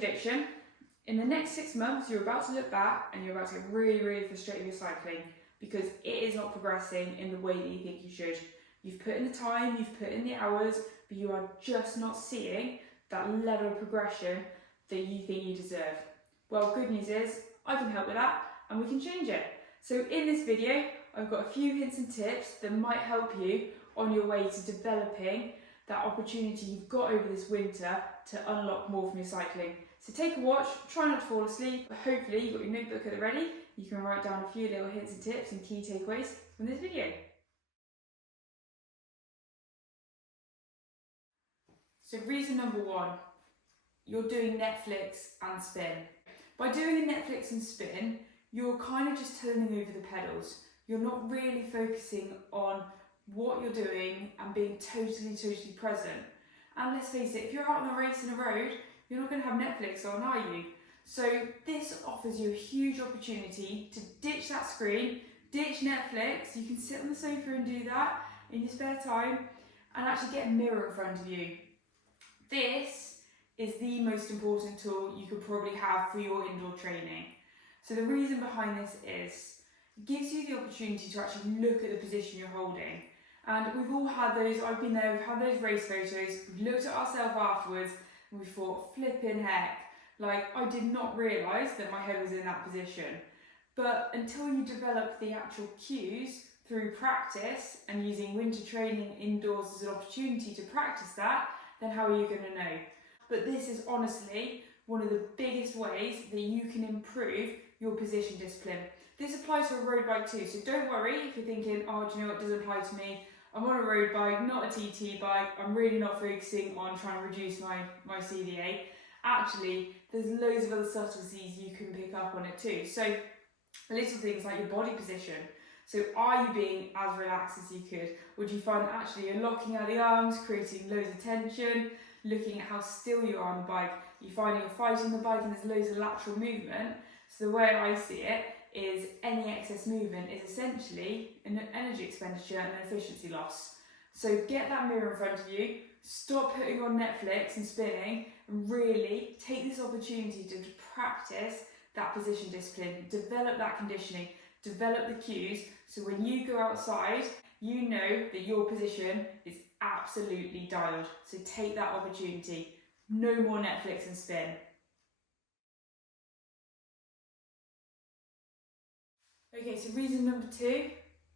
prediction. In the next 6 months, you're about to look back and you're about to get really, really frustrated with cycling because it is not progressing in the way that you think you should. You've put in the time, you've put in the hours, but you are just not seeing that level of progression that you think you deserve. Well, good news is I can help with that and we can change it. So in this video, I've got a few hints and tips that might help you on your way to developing that opportunity you've got over this winter to unlock more from your cycling. So take a watch, try not to fall asleep, but hopefully you've got your notebook at the ready. You can write down a few little hints and tips and key takeaways from this video. So reason number 1, you're doing Netflix and spin. By doing a Netflix and spin, you're kind of just turning over the pedals. You're not really focusing on what you're doing and being totally present. And let's face it, if you're out on a race in a road, you're not going to have Netflix on, are you? So this offers you a huge opportunity to ditch that screen, ditch Netflix. You can sit on the sofa and do that in your spare time and actually get a mirror in front of you. This is the most important tool you could probably have for your indoor training. So the reason behind this is it gives you the opportunity to actually look at the position you're holding. And we've all had those, I've been there, we've had those race photos, we've looked at ourselves afterwards and we thought, flipping heck, like I did not realise that my head was in that position. But until you develop the actual cues through practice and using winter training indoors as an opportunity to practice that, then how are you going to know? But this is honestly one of the biggest ways that you can improve your position discipline. This applies to a road bike too, so don't worry if you're thinking, oh, do you know what, doesn't apply to me. I'm on a road bike, not a TT bike, I'm really not focusing on trying to reduce my CDA. Actually, there's loads of other subtleties you can pick up on it too. So little things like your body position. So are you being as relaxed as you could? Would you find that actually you're locking out the arms, creating loads of tension, looking at how still you are on the bike, you find you're fighting the bike and there's loads of lateral movement. So the way I see it is any excess movement is essentially an energy expenditure and an efficiency loss. So get that mirror in front of you, stop putting on Netflix and spinning, and really take this opportunity to practice that position discipline, develop that conditioning, develop the cues, so when you go outside, you know that your position is absolutely dialed. So take that opportunity. No more Netflix and spin. Okay, so reason number 2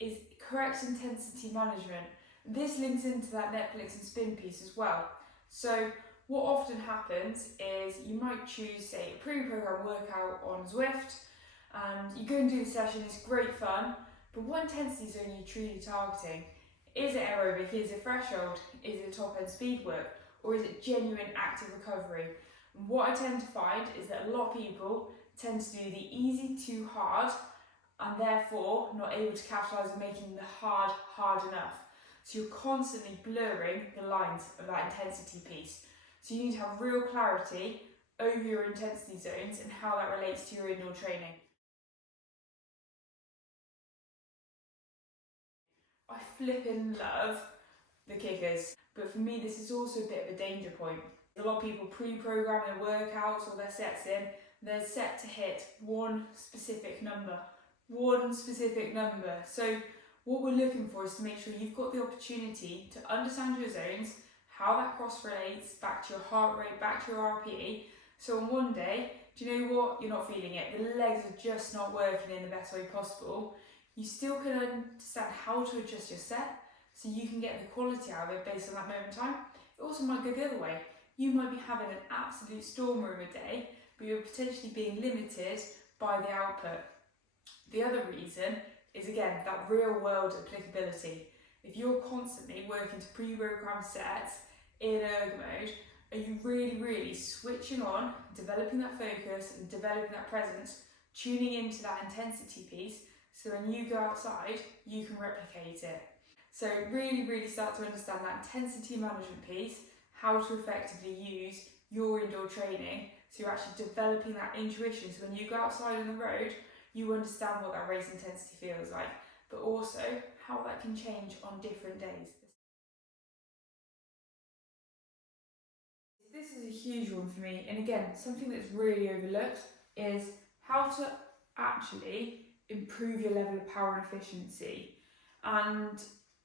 is correct intensity management. This links into that Netflix and spin piece as well. So what often happens is you might choose, say, a pre-programmed workout on Zwift, and you go and do the session, it's great fun, but what intensity zone are you truly targeting? Is it aerobic, is it threshold, is it top end speed work, or is it genuine active recovery? And what I tend to find is that a lot of people tend to do the easy too hard and therefore not able to capitalise on making the hard enough. So you're constantly blurring the lines of that intensity piece. So you need to have real clarity over your intensity zones and how that relates to your indoor training. I flipping love the kickers, but for me this is also a bit of a danger point. A lot of people pre-program their workouts or their sets in, they're set to hit one specific number. So what we're looking for is to make sure you've got the opportunity to understand your zones, how that cross relates back to your heart rate, back to your RPE. So on one day, do you know what? You're not feeling it. The legs are just not working in the best way possible. You still can understand how to adjust your set so you can get the quality out of it based on that moment in time. It also might go the other way. You might be having an absolute stormer of a day, but you're potentially being limited by the output. The other reason is, again, that real world applicability. If you're constantly working to pre-programmed sets in erg mode, are you really switching on, developing that focus and developing that presence, tuning into that intensity piece, so when you go outside, you can replicate it. So really start to understand that intensity management piece, how to effectively use your indoor training, so you're actually developing that intuition, so when you go outside on the road, you understand what that race intensity feels like, but also how that can change on different days. This is a huge one for me, and again, something that's really overlooked is how to actually improve your level of power and efficiency. And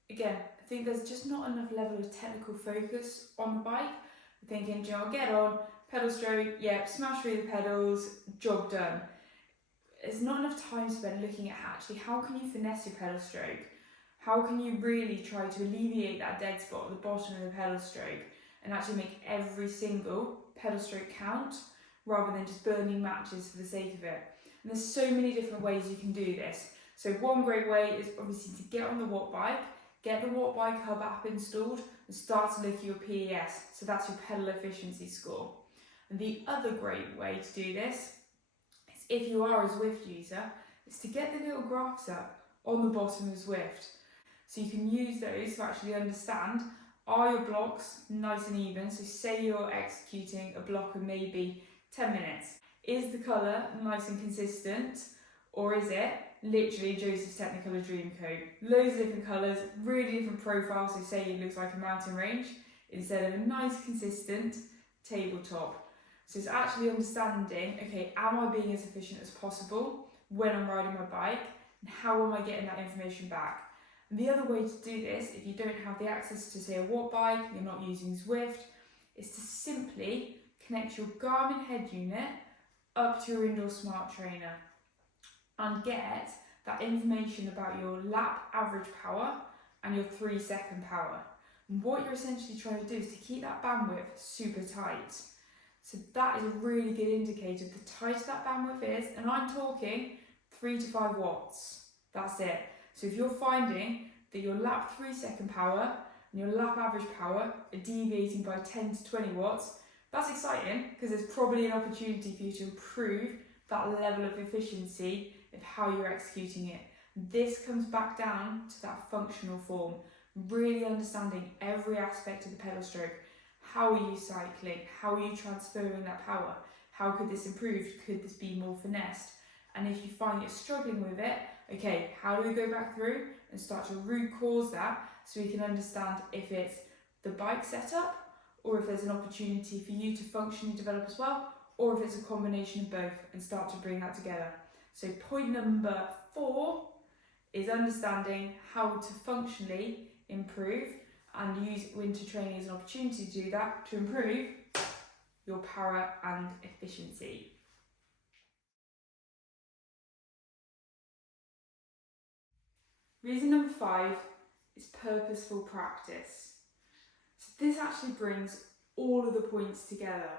again, I think there's just not enough level of technical focus on the bike. I'm thinking, I'll get on, pedal stroke, yep, smash through the pedals, job done. There's not enough time spent looking at actually how can you finesse your pedal stroke? How can you really try to alleviate that dead spot at the bottom of the pedal stroke and actually make every single pedal stroke count rather than just burning matches for the sake of it. And there's so many different ways you can do this. So one great way is obviously to get on the Watt Bike, get the Watt Bike Hub app installed and start to look at your PES, so that's your pedal efficiency score. And the other great way to do this is, if you are a Zwift user, is to get the little graphs up on the bottom of Zwift. So you can use those to actually understand, are your blocks nice and even? So say you're executing a block of maybe 10 minutes. Is the colour nice and consistent? Or is it literally Joseph's Technicolor Dreamcoat? Loads of different colours, really different profiles, so say it looks like a mountain range instead of a nice consistent tabletop. So it's actually understanding, okay, am I being as efficient as possible when I'm riding my bike? And how am I getting that information back? And the other way to do this, if you don't have the access to say a Watt Bike, you're not using Zwift, is to simply connect your Garmin head unit up to your indoor smart trainer and get that information about your lap average power and your 3-second power. And what you're essentially trying to do is to keep that bandwidth super tight. So that is a really good indicator. The tighter that bandwidth is, and I'm talking 3 to 5 watts, that's it. So if you're finding that your lap 3-second power and your lap average power are deviating by 10 to 20 watts, that's exciting because there's probably an opportunity for you to improve that level of efficiency of how you're executing it. This comes back down to that functional form, really understanding every aspect of the pedal stroke. How are you cycling? How are you transferring that power? How could this improve? Could this be more finessed? And if you find you're struggling with it, okay, how do we go back through and start to root cause that so we can understand if it's the bike setup or if there's an opportunity for you to functionally develop as well, or if it's a combination of both and start to bring that together. So point number 4 is understanding how to functionally improve and use winter training as an opportunity to do that, to improve your power and efficiency. Reason number 5 is purposeful practice. So this actually brings all of the points together,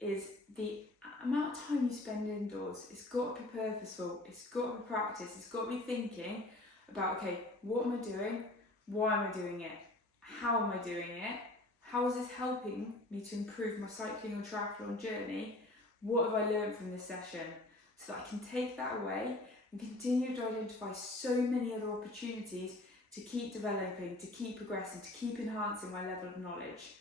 is the amount of time you spend indoors. It's got to be purposeful, it's got to be practice, it's got to be thinking about, okay, what am I doing? Why am I doing it? How am I doing it? How is this helping me to improve my cycling or triathlon journey? What have I learned from this session? So that I can take that away and continue to identify so many other opportunities to keep developing, to keep progressing, to keep enhancing my level of knowledge.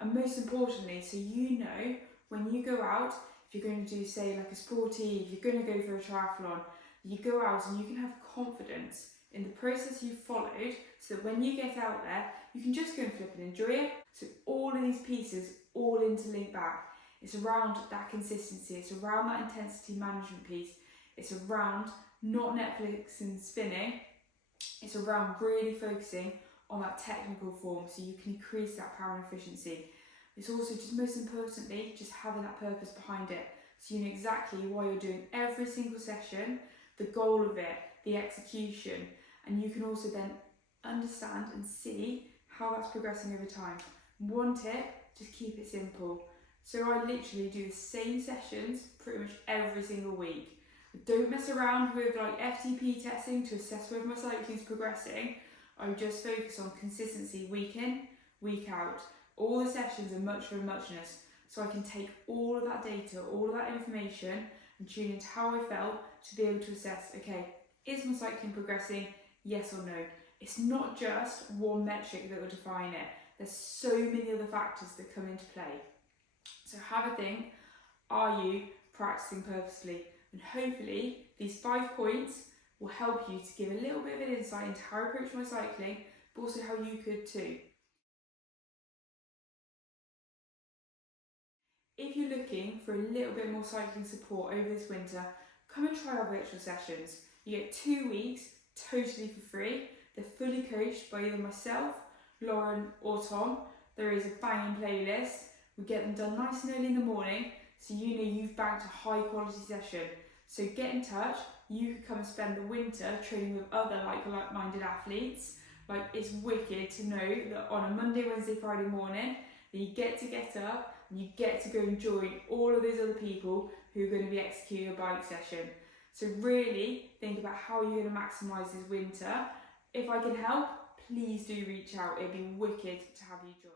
And most importantly, so you know when you go out, if you're going to do, say, like a sporty, if you're going to go for a triathlon, you go out and you can have confidence in the process you've followed, so that when you get out there, you can just go and flip and enjoy it. So all of these pieces all interlink back. It's around that consistency, it's around that intensity management piece, it's around not Netflix and spinning, it's around really focusing on that technical form so you can increase that power and efficiency. It's also just most importantly, just having that purpose behind it. So you know exactly why you're doing every single session, the goal of it, the execution, and you can also then understand and see how that's progressing over time. One tip, just keep it simple. So I literally do the same sessions pretty much every single week. Don't mess around with like FTP testing to assess whether my cycling is progressing. I just focus on consistency week in, week out. All the sessions are much for muchness, so I can take all of that data, all of that information and tune into how I felt to be able to assess, okay, is my cycling progressing? Yes or no. It's not just one metric that will define it. There's so many other factors that come into play. So have a think, are you practicing purposely? And hopefully these 5 points will help you to give a little bit of an insight into how I approach my cycling, but also how you could too. if you're looking for a little bit more cycling support over this winter, come and try our virtual sessions. You get 2 weeks totally for free. They're fully coached by either myself, Lauren or Tom. There is a banging playlist. We get them done nice and early in the morning, so you know you've banked a high quality session. So get in touch. You can come and spend the winter training with other like-minded athletes. Like, it's wicked to know that on a Monday, Wednesday, Friday morning, that you get up and you get to go and join all of those other people who are going to be executing a bike session. So really think about how you're going to maximise this winter. If I can help, please do reach out. It'd be wicked to have you join.